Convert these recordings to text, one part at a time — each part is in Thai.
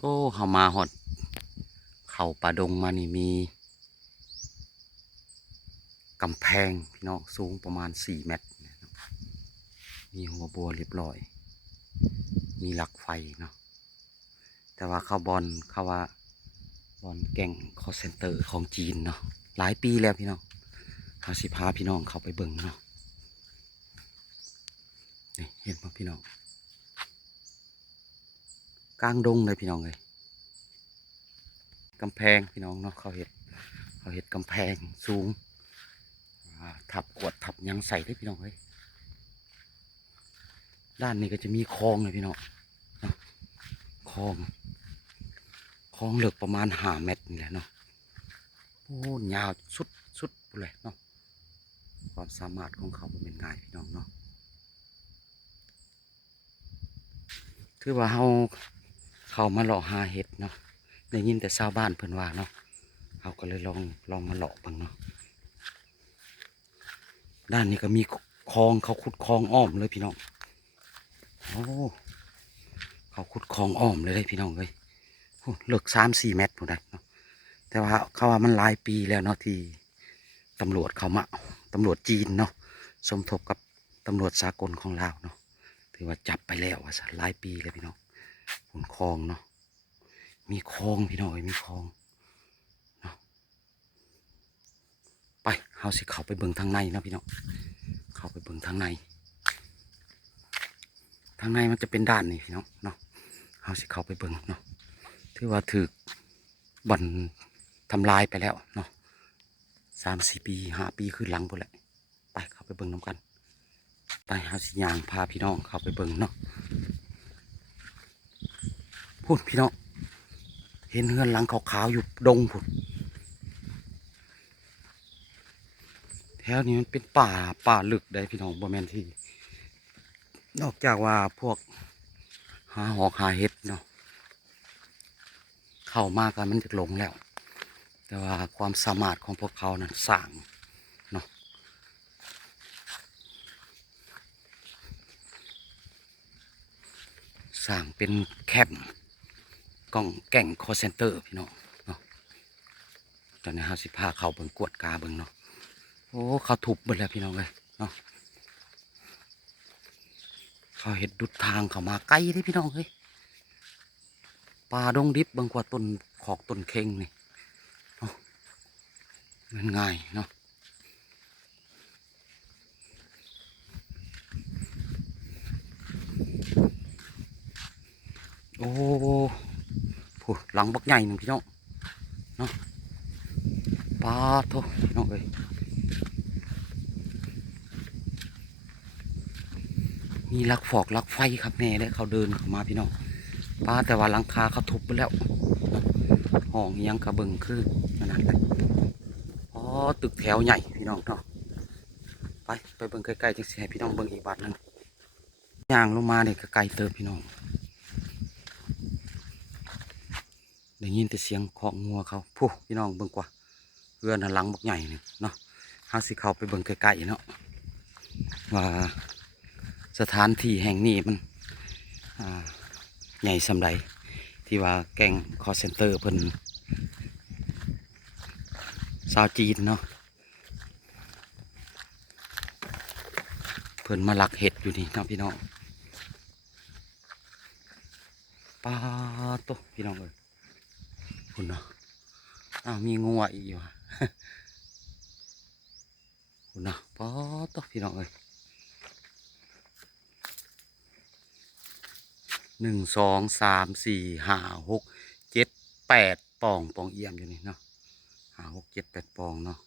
โอ้เฮามาฮอดเข้าป่าดงมานี่มีกำแพงพี่น้องสูงประมาณ4 เมตรมีหัวบัวเรียบร้อยมีหลักไฟเนาะแต่ว่าเขาบอลเขาว่าบอลแก่งคอเซ็นเตอร์ของจีนเนาะหลายปีแล้วพี่น้องเฮาสิพาพี่น้องเข้าไปเบิ่งเนาะนี่เห็นป่ะพี่น้องกลางดงเลยพี่น้องเลยกำแพงพี่น้องเนาะเขาเห็ดกำแพงสูงทับกวดทับยังใส่ได้พี่น้องเลยด้านนี้ก็จะมีคลองเลยพี่น้องเนาะคลองเลือกประมาณ5 เมตรนี่แหละเนาะโอ้ยาวสุดเลยเนาะความสามารถของเขาเป็นง่ายพี่น้องเนาะถือว่าเขามาเลาะหาเห็ดเนาะได้ยินแต่ชาวบ้านเพิ่นว่าเนาะเขาก็เลยลองมาเลาะบ้างเนาะด้านนี้ก็มีคลองเขาขุดคลองอ้อมเลยพี่น้องโอ้เขาขุดคลองอ้อมเลยพี่น้องเลยเลิก3-4 เมตรผมได้เนาะแต่ว่าเขาว่ามันหลายปีแล้วเนาะที่ตำรวจเขามาตำรวจจีนเนาะสมทบกับตำรวจสากลของลาวเนาะถือว่าจับไปแล้วว่าหลายปีเลยพี่น้องขุนคลองเนาะมีคลองพี่น้องมีคลองเนาะไปเฮาสิเข้าไปเบิ่งทางในเนาะพี่น้องเข้าไปเบิ่งทางในมันจะเป็นด้านนี้พี่น้องเนาะเฮาสิเข้าไปเบิ่งเนาะถือว่าถือบ่อนทำลายไปแล้วเนาะ3-4 ปี5 ปีขึ้นหลังพุ่นแหละไปเข้าไปเบิ่งน้ำกันไปเฮาสิย่างพาพี่น้องเข้าไปเบิ่งเนาะพูดพี่น้องเห็นเฮือนหลังขาวๆอยู่ดงพุ่นแถวนี้มันเป็นป่าลึกได้พี่น้องบ่แม่นที่นอกจากว่าพวกหาหอกหาเห็ดเนาะเข้ามากันมันจะหลงแล้วแต่ว่าความสามารถของพวกเขานั้นสร้างเนาะสร้างเป็นแคมป์กล้องแก่งคอเซ็นเตอร์พี่น้องเนาะตอนนี้เขาสิพาเขาเบิ่งกวดกาเบิ่งเนาะโอ้เขาทุบหมดแล้วพี่น้องเลยเนาะเขาเห็ดดุดทางเขามาไกลเลยพี่น้องเฮ้ยป่าดงดิบเบิ่งกว่าต้นขอกต้นเค็งนี่เนาะมันง่ายเนาะโอ้พูดหลังบักใหญ่หนึ่งพี่น้องเนาะปลาโทพี่น้องเลยมีลักฟอกลักไฟครับแน่เลยเขาเดินเข้ามาพี่น้องปลาแต่ว่าหลังคาเขาทุบไปแล้วห้องยังกระเบิงคือนั่นแหละอ๋อตึกแถวใหญ่พี่น้องเนาะไปเบิ่งใกล้ๆจังสิให้พี่น้องเบิ่งอีกบาทหนึงย่างลงมาเนี่ยก็ไกลเติมพี่น้องได้ยินแต่เสียงของงัวเขาพูพี่น้องเบิ่งกว่าเรือนหลังบักใหญ่นี่เนาะหาสิเข้าไปเบิ่งใกล้ๆเนาะว่าสถานที่แห่งนี้มันใหญ่สำใดที่ว่าแก๊งคอเซ็นเตอร์เพิ่นชาวจีนเนาะเพิ่นมาลักเห็ดอยู่นี่เนาะพี่น้องปลาโตพี่น้องเอ้ยคุณเนาะมีงัวอีกอยู่ คุณเนาะปลาโตพี่น้องเอ้ย1 2 3 4 5 6 7 8 ปองเอี่ยมอยู่นี่เนาะ5 6 7 8 ปองเนาะ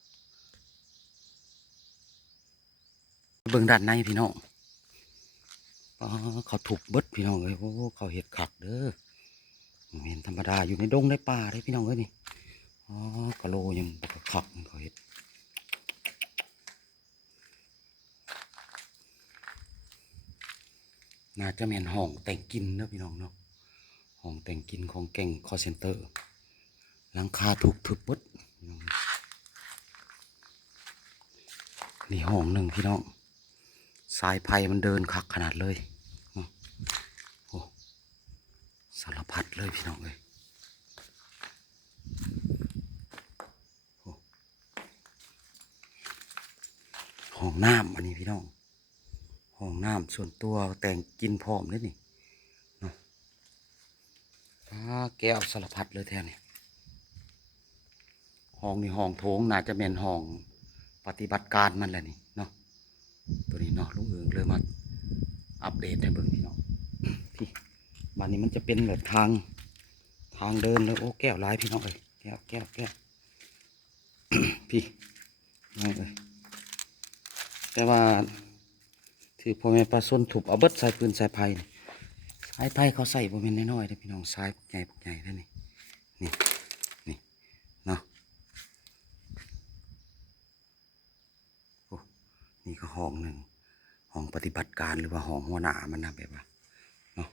เบิ่งด้านในพี่น้องเขาถูกเบิดพี่น้องเลยโอ้เขาเห็ดขักเด้อเห็นธรรมดาอยู่ในดงในป่าเลยพี่น้องเอ้ยนี่กะโลยังบกขักเขาเห็ดน่าจะแม่นห้องแต่งกินเนาะพี่น้องเนาะห้องแต่งกินของแก่งคอเซ็นเตอร์หลังคาถูกทุบเบิดนี่ห้องหนึ่งพี่น้องสายไผ่มันเดินคักขนาดเลยโอ้ส ารพัดเลยพี่น้องเลยโอ้ห้องน้ำอันนี้พี่น้องห้องน้ำส่วนตัวแต่งกินพร้อมเลยนี่เนาะแก้วสารพัดเลยแท้นี่ห้องนี่ห้องโถงน่าจะเป็นห้องปฏิบัติการมันแหละนี่เนาะตัวนี้เนาะลุงเอิงเลยมาอัปเดตให้เบิ่งพี่น้องพี่บ้านนี้มันจะเป็นแบบทางเดินเลยโอ้แก้วหลายพี่น้องเลยแก้ว พี่น้องเลยแต่ว่าถือพ่อแม่ปลาส้นถูกเอาเบิดสายปืนสายไผ่สายไผ่เขาใส่พ่อแม่น้อยๆเลยพี่น้องสายพวกใหญ่แล้วนี่เนาะโอ้นี่ก็ห้องหนึ่งห้องปฏิบัติการหรือว่าห้องหัวหน้ามันนะแบบว่าเนาะ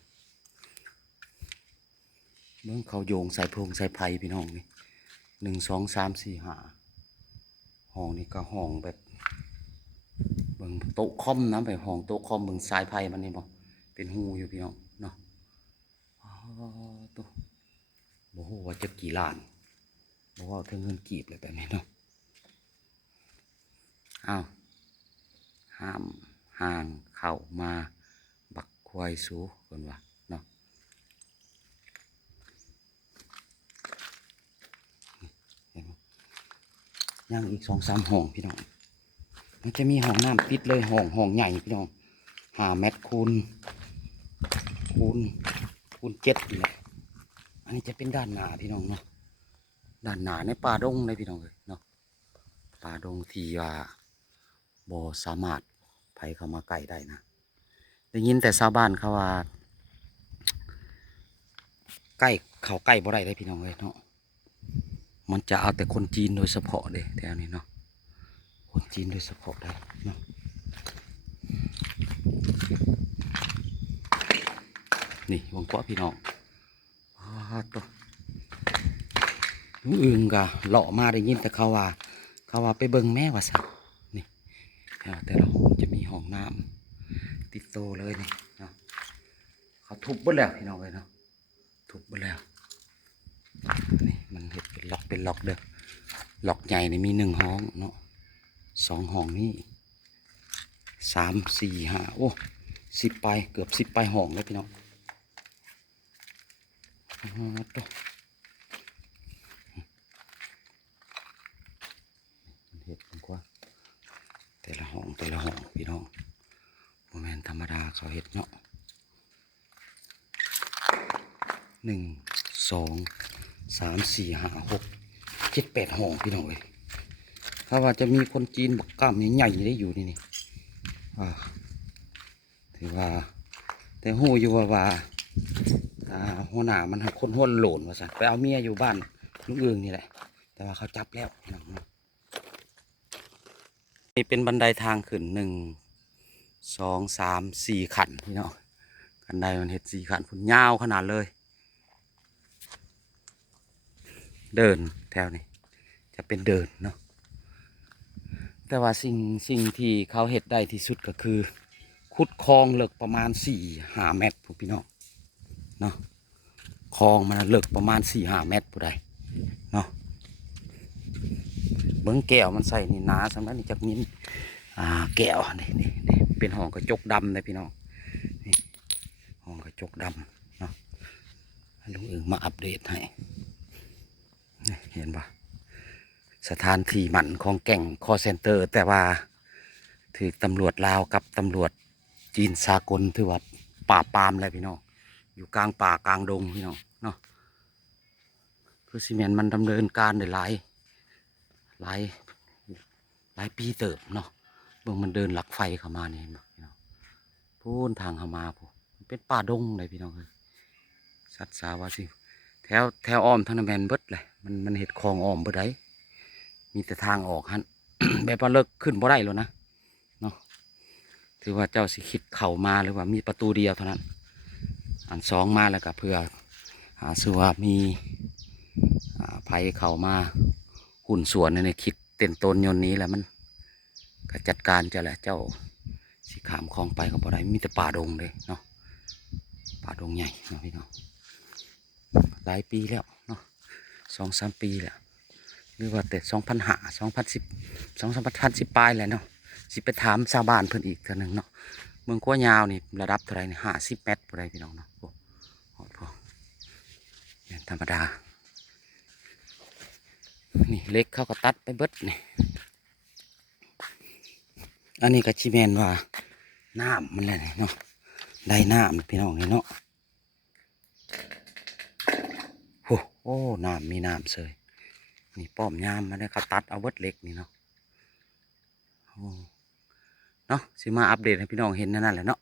เมื่อเขาโยงสายพงสายไผ่พี่น้องนี่1 2 3 4 5ห้องนี่ก็ห้องแบบเบิ่งโต๊ะคอมนะไปห้องโต๊ะคอมเบิ่งสายไผ่มันนี่บ่เป็นหูอยู่พี่น้องเนาะอ๋อตัวบ่ฮู้ว่าจะกี่ล้านบ่ว่าถึงเงินกีบเลยแบบนี้เนาะอ้าวห้ามห่างเข้ามาบักควายสูเพิ่นว่าเนาะเห็นบ่ย่างอีก2 3ห้องพี่น้องมันจะมีห้องน้ำปิดเลยห้องใหญ่พี่น้อง5 เมตรคูณ7นี่แหละอันนี้จะเป็นด้านหน้าพี่น้องเนาะด้านหน้าในป่าดงเลยพี่น้องเลยเนาะป่าดงที่ว่าบ่สามารถไผเข้ามาใกล้ได้นะได้ยินแต่ชาวบ้านเขาว่าใกล้เขาใกล้บ่ได้เลยพี่น้องเลยเนาะมันจะเอาแต่คนจีนโดยเฉพาะเลยแถวนี้เนาะคนจีนโดยเฉพาะได้เนาะนี่วงกว่าพี่น้องตัวลุงอึงกะเลาะมาได้ยินแต่เขาว่าไปเบิ่งแม่ว่าสักนี่แต่ละห้องจะมีห้องน้ำติดโตเลยนี่เนาะเขาทุบหมดแล้วพี่น้องเลยเนาะทุบหมดแล้วนี่มันเห็ดเป็นล็อกเด้อล็อกใหญ่นี่มี1 ห้องเนาะ2 ห้องนี่3 4 5โอ้10ไปเกือบ10ไปห้องเลยพี่น้องตัวเห็ดกว่าแต่ละห้องพี่น้องโมเมนธรรมดาเขาเห็ดเนาะ1 2 3 4 5 6 7 8ห้องพี่น้องเลยถ้าว่าจะมีคนจีนบักกล้ามใหญ่ๆได้อยู่นี่ถือว่าแต่หูอยู่ว่าหัวหน้ามันคนห้วนโหลนว่าสันไปเอาเมียอยู่บ้านลุงเอิงนี่แหละแต่ว่าเขาจับแล้วนี่เป็นบันไดทางขึ้น1 2 3 4 ขั้นพี่น้องบันไดมันเห็ด4 ขั้นพุ่นยาวขนาดเลยเดินแถวนี้จะเป็นเดินเนาะแต่ว่าสิ่งที่เขาเห็ดได้ที่สุดก็คือขุดคลองเลิกประมาณ4 5 เมตรพี่น้องเนาะคลองมันเลิกประมาณ4 5 เมตรผู้ใดเนาะเบิ้งแก้วมันใส่นี่หนาสำหรับนี่จากนิ้นแก้วนี่เป็นห้องกระจกดำเลยพี่น้องนี่ห้องกระจกดำเนาะลุงเอิงมาอัปเดตให้เห็นปะสถานที่หมันของแก่งคอเซ็นเตอร์แต่ว่าถือตำรวจลาวกับตำรวจจีนสากลถือว่าป่าปามเลยพี่น้องอยู่กลางป่ากลางดงพี่น้องเนาะคือซีเมนต์มันดำเนินการได้หลายปีเติบเนาะเบื้องมันเดินหลักไฟเข้ามานี่พี่น้องพูนทางเข้ามาพูเป็นป่าดงเลยพี่น้องเลยสัตว์สาวาสิแถวอ้อมทางนั้นแมนเบิดเลยมันเห็ดคลองอ้อมเบิดได้มีแต่ทางออกฮัน แบบว่าเลิกขึ้นบ่ได้แล้วนะเนาะถือว่าเจ้าสิคิดเข่ามาหรือว่ามีประตูเดียวเท่านั้นอัน2มาแล้วก็เพื่อสือว่ามีภัยเข่ามาหุ่นส่วนในคิดเต้นตนยนนี้แหละมันก็จัดการจะแหละเจ้าสิขามคลองไปก็บ่ได้มีแต่ป่าดงเลยเนาะป่าดงใหญ่เนาะพี่น้อง หลายปีแล้วเนาะ2-3 ปีแล้วหรือว่าแต่2010 2010ปลายแล้วเนาะสิไปถามชาวบ้านเพิ่นอีกเทื่อหนึงเนาะเมืองกัวยาวนี่ระดับเท่าไหร่นี่50 เมตรบ่ได้พี่น้องเนาะโอ้โหพอเนี่ยธรรมดานี่เล็กเขาก็ตัดไปเบิดนี่อันนี้ก็ชิแมนว่าน้ำมันแหละนี่เนาะได้น้ำพี่น้องนี่เนาะโอ้โอ้น้ำมีน้ำเสยนี่ป้อมยามมาได้เขาตัดเอาเบิดเล็กนี่เนาะโอ้เนาะสิมาอัปเดตให้พี่น้องเห็นนั่นแหละเนาะ